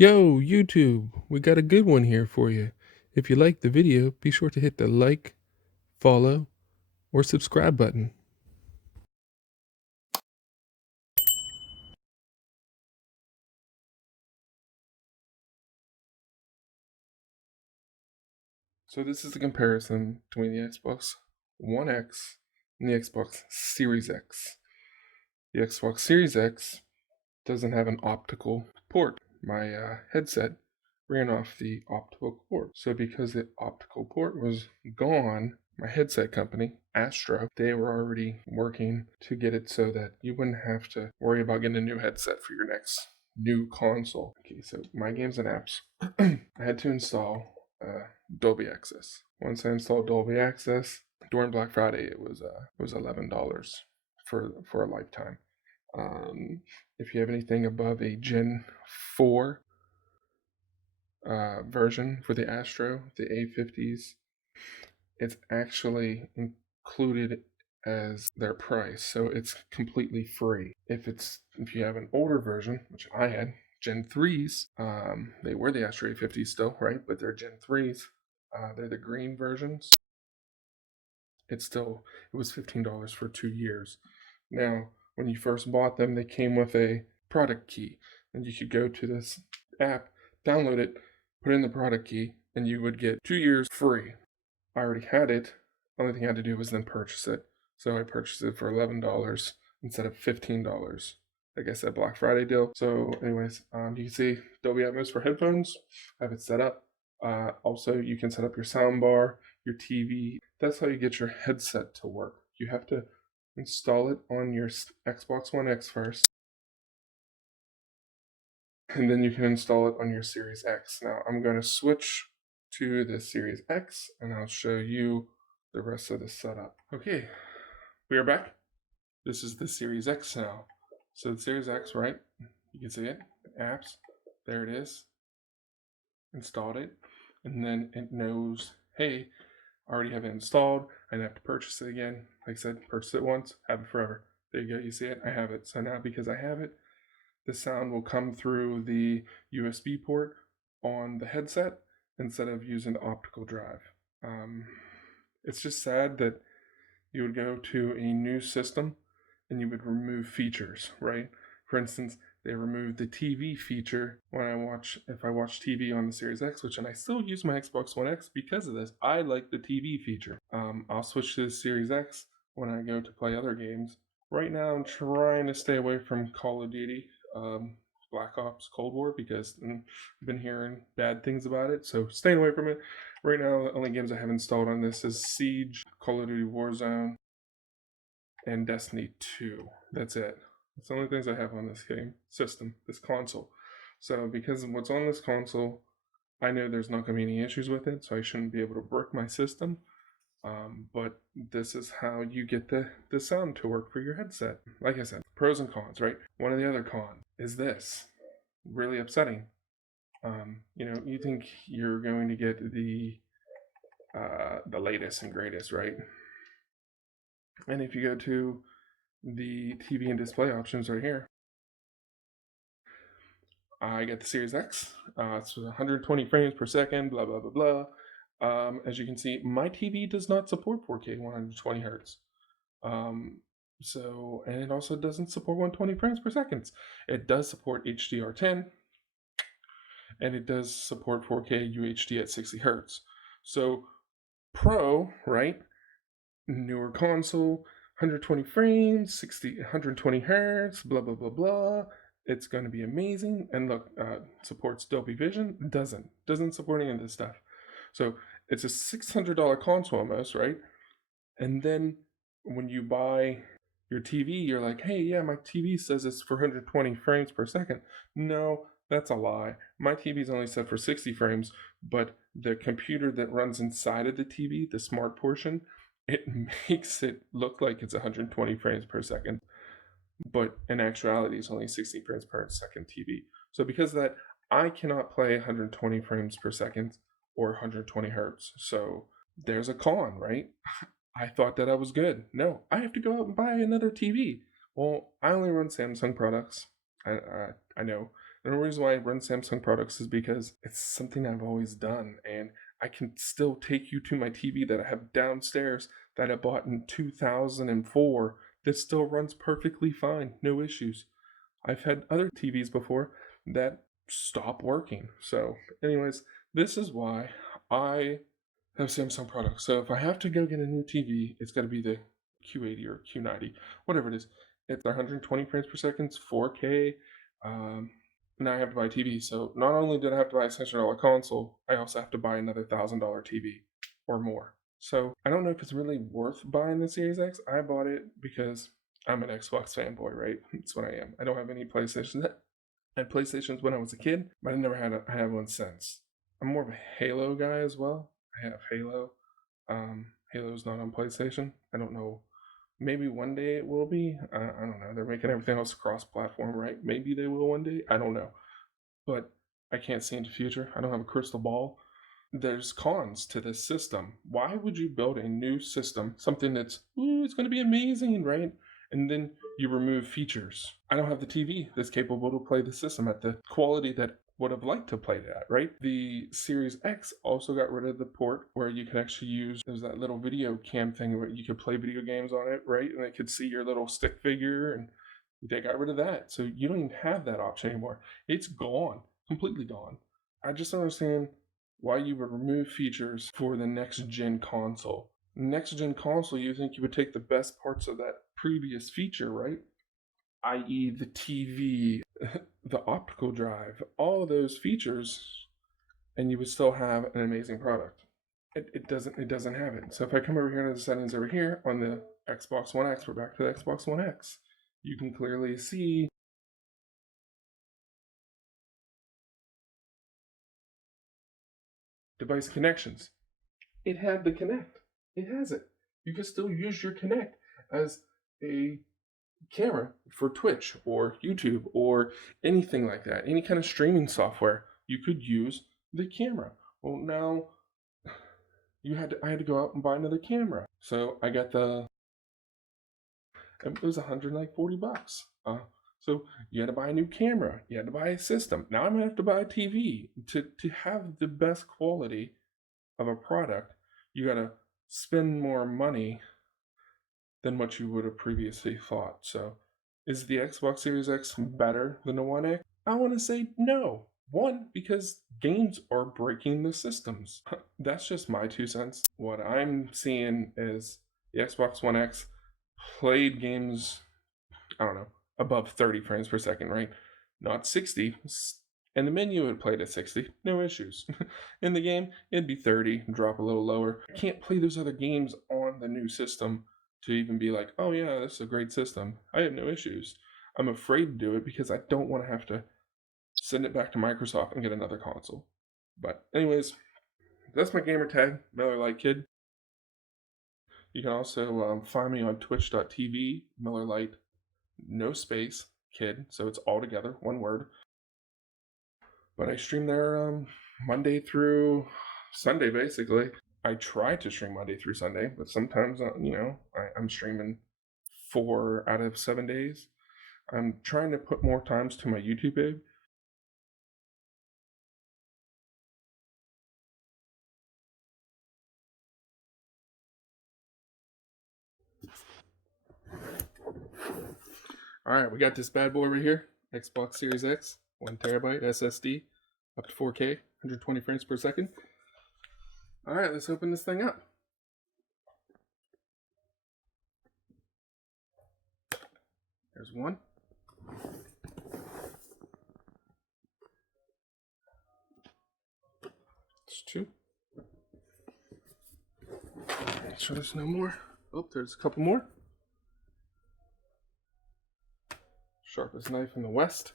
Yo, YouTube, we got a good one here for you. If you liked the video, be sure to hit the like, follow, or subscribe button. So this is a comparison between the Xbox One X and the Xbox Series X. The Xbox Series X doesn't have an optical port. My headset ran off the optical port. So because the optical port was gone, my headset company, Astro, they were already working to get it so that you wouldn't have to worry about getting a new headset for your next new console. Okay, so my games and apps. I had to install Dolby Access. Once I installed Dolby Access during Black Friday, it was $11 for a lifetime. If you have anything above a Gen 4 version for the Astro, the A50s, it's actually included as their price, so it's completely free. If you have an older version, which I had, Gen 3s, they were the Astro A50s still, right? But they're Gen 3s. They're the green versions. It was $15 for 2 years. Now, when you first bought them, they came with a product key, and you could go to this app, download it, put in the product key, and you would get 2 years free. I already had it. Only thing I had to do was then purchase it. So I purchased it for $11 instead of $15. I guess that Black Friday deal. So, anyways, you can see Dolby Atmos for headphones. I have it set up. Also, you can set up your sound bar, your TV. That's how you get your headset to work. You have to install it on your Xbox One X first, and then you can install it on your Series X. Now, I'm going to switch to the Series X, and I'll show you the rest of the setup. Okay, we are back. This is the Series X now. So the Series X, right? You can see it, apps, there it is. Installed it, and then it knows, hey, I already have it installed. I didn't have to purchase it again. Like I said, purchase it once, have it forever. There you go, you see it, I have it. So now because I have it, the sound will come through the USB port on the headset instead of using the optical drive. It's just sad that you would go to a new system and you would remove features, right? For instance, they removed the TV feature if I watch TV on the Series X, and I still use my Xbox One X because of this. I like the TV feature. I'll switch to the Series X when I go to play other games. Right now, I'm trying to stay away from Call of Duty, Black Ops Cold War, because I've been hearing bad things about it. So staying away from it. Right now, the only games I have installed on this is Siege, Call of Duty Warzone, and Destiny 2. That's it. That's the only things I have on this game system, this console. So because of what's on this console, I know there's not going to be any issues with it, so I shouldn't be able to brick my system. But this is how you get the sound to work for your headset. Like I said, pros and cons, right? One of the other cons is this. Really upsetting. You think you're going to get the latest and greatest, right? And if you go to the TV and display options right here, I get the Series X. It's 120 frames per second, blah, blah, blah, blah. As you can see, my TV does not support 4K 120 hertz. And it also doesn't support 120 frames per second. It does support HDR10, and it does support 4K UHD at 60 hertz. So, Pro, right? Newer console, 120 frames, 120 hertz, blah, blah, blah, blah. It's going to be amazing. And look, supports Dolby Vision. Doesn't support any of this stuff. So it's a $600 console almost, right? And then when you buy your TV, you're like, hey, yeah, my TV says it's for 120 frames per second. No, that's a lie. My TV is only set for 60 frames, but the computer that runs inside of the TV, the smart portion, it makes it look like it's 120 frames per second. But in actuality, it's only 60 frames per second TV. So because of that, I cannot play 120 frames per second or 120 hertz. So there's a con, right? I thought that I was good. No, I have to go out and buy another TV. Well, I only run Samsung products. I know The only reason why I run Samsung products is because it's something I've always done, and I can still take you to my TV that I have downstairs that I bought in 2004 that still runs perfectly fine, no issues. I've had other TVs before that stop working. So, anyways, this is why I have Samsung products. So if I have to go get a new TV, it's got to be the Q80 or Q90, whatever it is. It's 120 frames per second, it's 4K. Um, Now I have to buy a TV. So not only did I have to buy a $600 console, I also have to buy another $1,000 TV or more. So I don't know if it's really worth buying the Series X. I bought it because I'm an Xbox fanboy, right? That's what I am. I don't have any PlayStation. I had PlayStations when I was a kid, but I never had one since. I'm more of a Halo guy as well. I have Halo. Halo's not on PlayStation. I don't know. Maybe one day it will be. I don't know. They're making everything else cross-platform, right? Maybe they will one day. I don't know. But I can't see into the future. I don't have a crystal ball. There's cons to this system. Why would you build a new system, something that's, ooh, it's going to be amazing, right? And then you remove features. I don't have the TV that's capable to play the system at the quality that would have liked to play it at, right? The Series X also got rid of the port where you could actually use, there's that little video cam thing where you could play video games on it, right? And they could see your little stick figure, and they got rid of that. So you don't even have that option anymore. It's gone, completely gone. I just don't understand why you would remove features for the next gen console. Next gen console, you think you would take the best parts of that previous feature, right? I.e., the TV, the optical drive, all of those features, and you would still have an amazing product. It doesn't have it. So if I come over here to the settings over here on the Xbox One X, we're back to the Xbox One X. You can clearly see device connections. It had the Kinect. It has it. You can still use your Kinect as a camera for Twitch or YouTube or anything like that. Any kind of streaming software, you could use the camera. Well, now I had to go out and buy another camera. So I got it was $140. So you had to buy a new camera. You had to buy a system. Now I'm gonna have to buy a TV to have the best quality of a product. You gotta spend more money than what you would have previously thought. So, is the Xbox Series X better than the One X? I want to say no. One, because games are breaking the systems. That's just my 2 cents. What I'm seeing is the Xbox One X played games, I don't know, above 30 frames per second, right? Not 60. In the menu, it played at 60, no issues. In the game, it'd be 30, drop a little lower. I can't play those other games on the new system to even be like, oh yeah, this is a great system. I have no issues. I'm afraid to do it because I don't want to have to send it back to Microsoft and get another console. But anyways, that's my gamer tag, Miller Lite Kid. You can also find me on twitch.tv, Miller Lite, no space, Kid. So it's all together, one word. But I stream there Monday through Sunday, basically. I try to stream Monday through Sunday, but sometimes, I'm streaming 4 out of 7 days. I'm trying to put more times to my YouTube page. Alright, we got this bad boy right here. Xbox Series X, 1TB SSD, up to 4K, 120 frames per second. Alright, let's open this thing up. There's one. There's two. Make sure there's no more. Oh, there's a couple more. Sharpest knife in the West.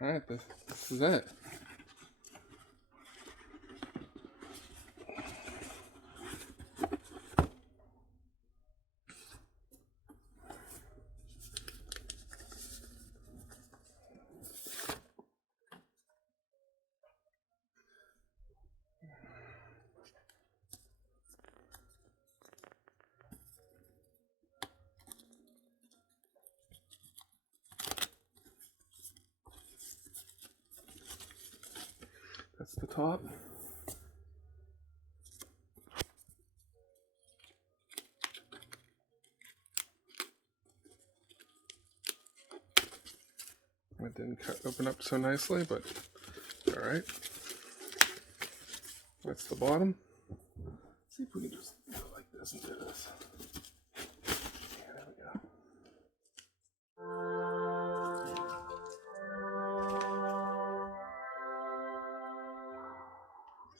Alright, this is it. the top. It didn't open up so nicely, but alright. That's the bottom. Let's see if we can just go like this and do this. Yeah, there we go.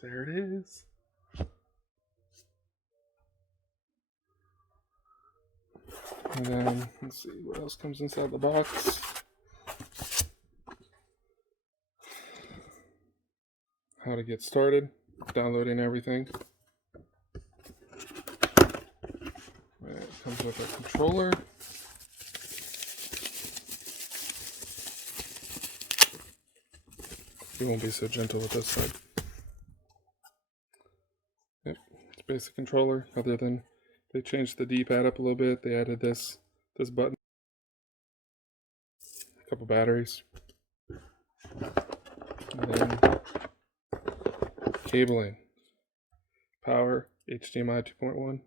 There it is. And then, let's see what else comes inside the box. How to get started, downloading everything. It comes with a controller. You won't be so gentle with this side. Yep, it's basic controller, other than they changed the D-pad up a little bit. They added this button. A couple batteries. And then cabling. Power, HDMI 2.1.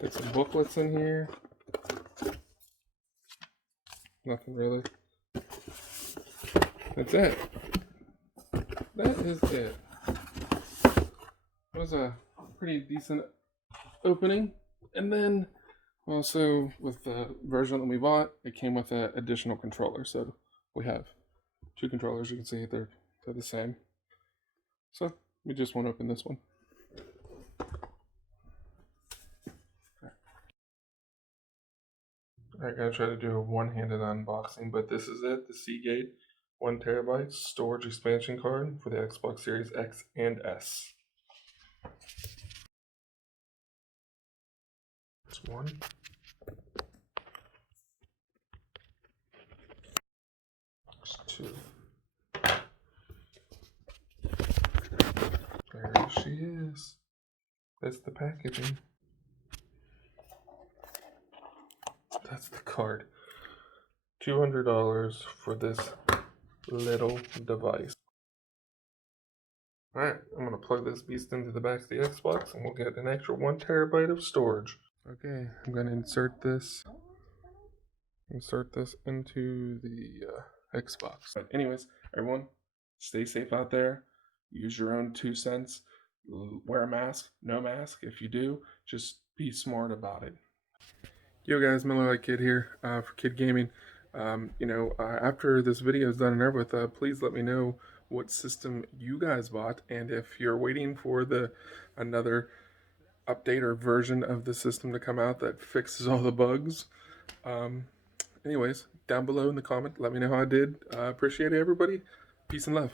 Got some booklets in here. Nothing really. That's it. That is it. It was a pretty decent opening. And then also with the version that we bought, it came with an additional controller. So we have two controllers. You can see they're the same. So we just want to open this one. I'm going to try to do a one-handed unboxing, but this is it, the Seagate 1 terabyte storage expansion card for the Xbox Series X and S. That's one. There's two. There she is. That's the packaging. That's the card. $200 for this little device. Alright, I'm going to plug this beast into the back of the Xbox and we'll get an extra 1 terabyte of storage. Okay, I'm going to insert this into the Xbox. But anyways, everyone, stay safe out there. Use your own 2 cents. Wear a mask, no mask. If you do, just be smart about it. Yo guys, Miller Lite Kid here for Kid Gaming. After this video is done and over with, please let me know what system you guys bought, and if you're waiting for another update or version of the system to come out that fixes all the bugs. Anyways, down below in the comment, let me know how I did. Appreciate it, everybody. Peace and love.